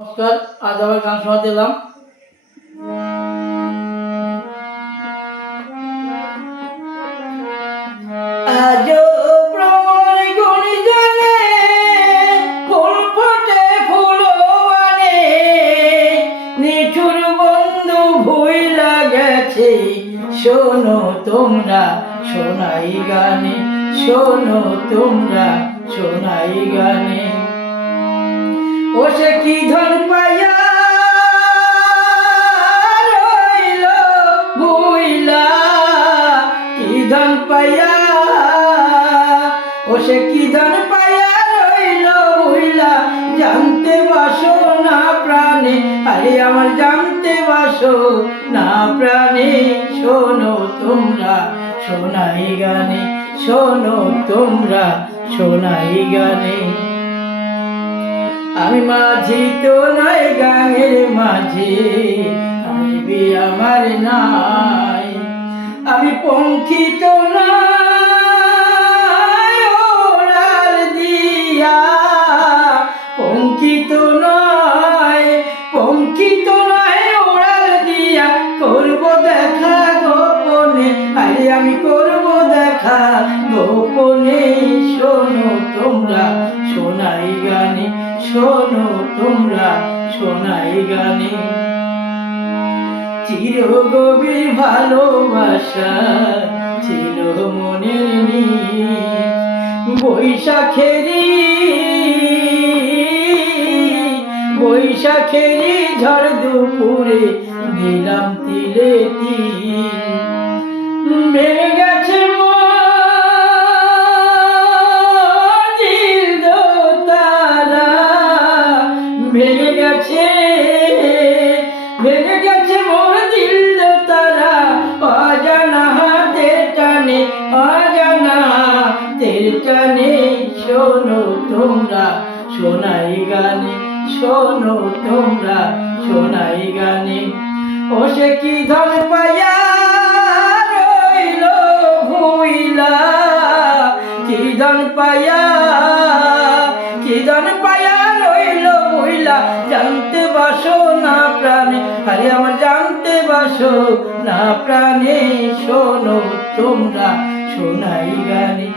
নমস্কার, আজ আবার গান শোনাতে এলাম। গেছে শোনো তোমরা শোনাই গানে, শোনো তোমরা শোনাই গানে। ও সে কি ধন পাইয়া রইল ভুইলা কি ধন পাইয়া? ও সে কি ধন পাইয়া রইল ভুইলা জানতে বাসো না প্রাণে, আরে আমার জানতে বাসো না প্রাণে। শোনো তোমরা, শোনাই গানে, শোনো তোমরা, শোনাই গানে। আমি মাঝি তো নাই গাঙের মাঝি আসবি আমার নাই। আমি পঙ্খী তো নয় করব দেখা। গোপনে শোনো তোমরা, শোনাই গানে, শোনো তোমরা, শোনাই গানে। চির গভীর ভালোবাসা ছিল মনের বৈশাখেরি বৈশাখেরি ঝড় দুপুরে ভেঙে গেছে ভেঙে গেছে মজিল দোতারা অজানা হাতের টানে, অজানা হাতের টানে। শোনো তোমরা, শোনাই গানে, শোনো তোমরা, শোনাই গানে। ও সে কি ধন পাইয়া রইল ভুইলা? কি ধন পাইয়া বাসো না প্রাণে শোনো তোমরা শোনাই গানে।